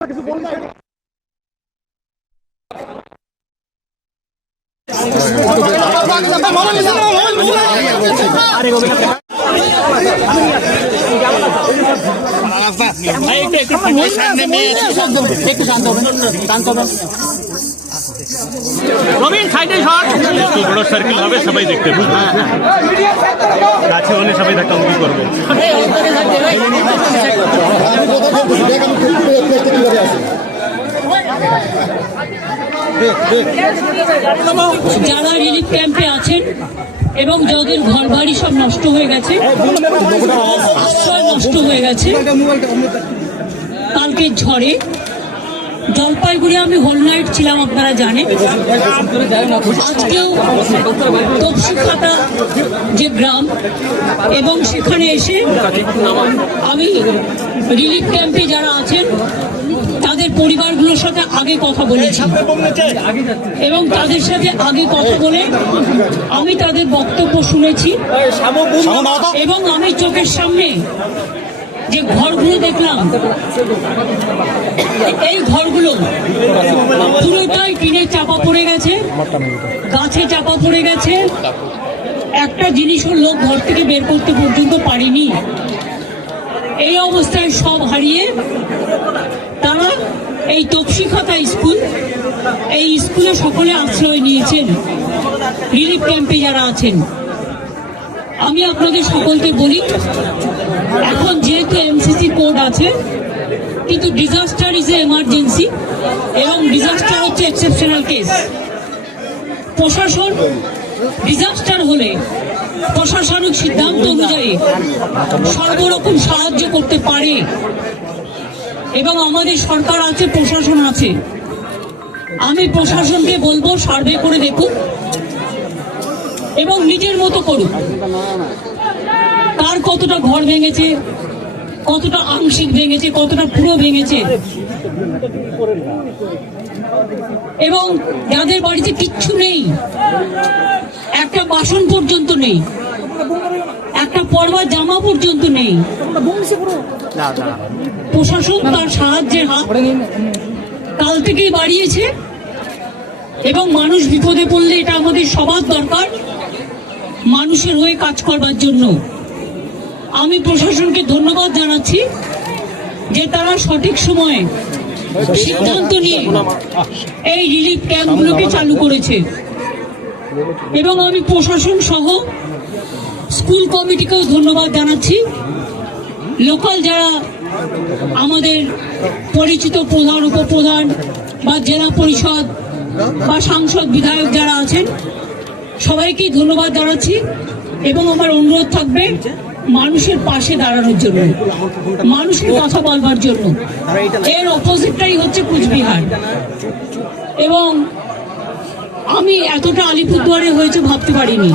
কিছু বলবেন আরে গোবিন্দ একটু শান্ত হবে একটু শান্ত হবে শান্ত হবে রবিন সাইডে শট একটু বড় সার্কেল হবে সবাই দেখতে বুঝবে কাছে হলে সবাই করবে। যারা রিলিফ ক্যাম্পে আছেন এবং যাদের ঘর বাড়ি সব নষ্ট হয়ে গেছে আশ্রয় নষ্ট হয়ে গেছে কালকে ঝড়ে জলপাইগুড়ি আমি হোল নাইট ছিলাম আপনারা জানেন। আজকেও তপসিখাতা যে গ্রাম এবং সেখানে এসে আমি রিলিফ ক্যাম্পে যারা আছেন তাদের পরিবারগুলোর সাথে আগে কথা বলেছি। এবং তাদের সাথে আগে কথা বলে আমি তাদের বক্তব্য শুনেছি। এবং আমি চোখের সামনে যে ঘরগুলো দেখলাম, এই ঘরগুলো পুরোটাই টিনে চাপা পড়ে গেছে, গাছে চাপা পড়ে গেছে। একটা জিনিসও লোক ঘর থেকে বের করতে পর্যন্ত পারেনি। এই অবস্থায় সব হারিয়ে তারা এই তপসিখাতা স্কুল, এই স্কুলে সকলে আশ্রয় নিয়েছেন। রিলিফ ক্যাম্পে যারা আছেন। আমি আপনাদের সকলকে বলি, এখন আছে, কিন্তু ডিজাস্টার ইজ এ এমার্জেন্সি এবং ডিজাস্টার হচ্ছে এক্সেপশনাল কেস প্রশাসন ডিজাস্টার হলে প্রশাসনিক সিদ্ধান্ত অনুযায়ী সর্বরকম সাহায্য করতে পারে এবং আমাদের সরকার আছে, প্রশাসন আছে। আমি প্রশাসনকে বলব সার্ভে করে দেখুন এবং নিজের মতো করুন। কার কতটা ঘর ভেঙেছে কতটা আংশিক ভেঙেছে, কতটা পুরো ভেঙেছে। এবং যাদের বাড়িতে কিচ্ছু নেই, একটা বাসন পর্যন্ত নেই, একটা পরবার জামা পর্যন্ত নেই। প্রশাসন তার সাহায্যের হাত কাল থেকেই বাড়িয়েছে এবং মানুষ বিপদে পড়লে এটা আমাদের সবার দরকার, মানুষের হয়ে কাজ করবার জন্য। আমি প্রশাসনকে ধন্যবাদ জানাচ্ছি যে তারা সঠিক সময়ে সিদ্ধান্ত নিয়ে এই রিলিফ ক্যাম্পগুলোকে চালু করেছে। এবং আমি প্রশাসন সহ স্কুল কমিটিকেও ধন্যবাদ জানাচ্ছি। লোকাল যারা আমাদের পরিচিত প্রধান, উপপ্রধান বা জেলা পরিষদ বা সাংসদ, বিধায়ক যারা আছেন সবাইকেই ধন্যবাদ জানাচ্ছি এবং আমার অনুরোধ থাকবে মানুষের পাশে দাঁড়ানোর জন্য, মানুষের কথা বলবার জন্য। এর অপোজিটটাই হচ্ছে কুচবিহার। এবং আমি এতটা আলিপুরদুয়ারে হয়েছে ভাবতে পারিনি।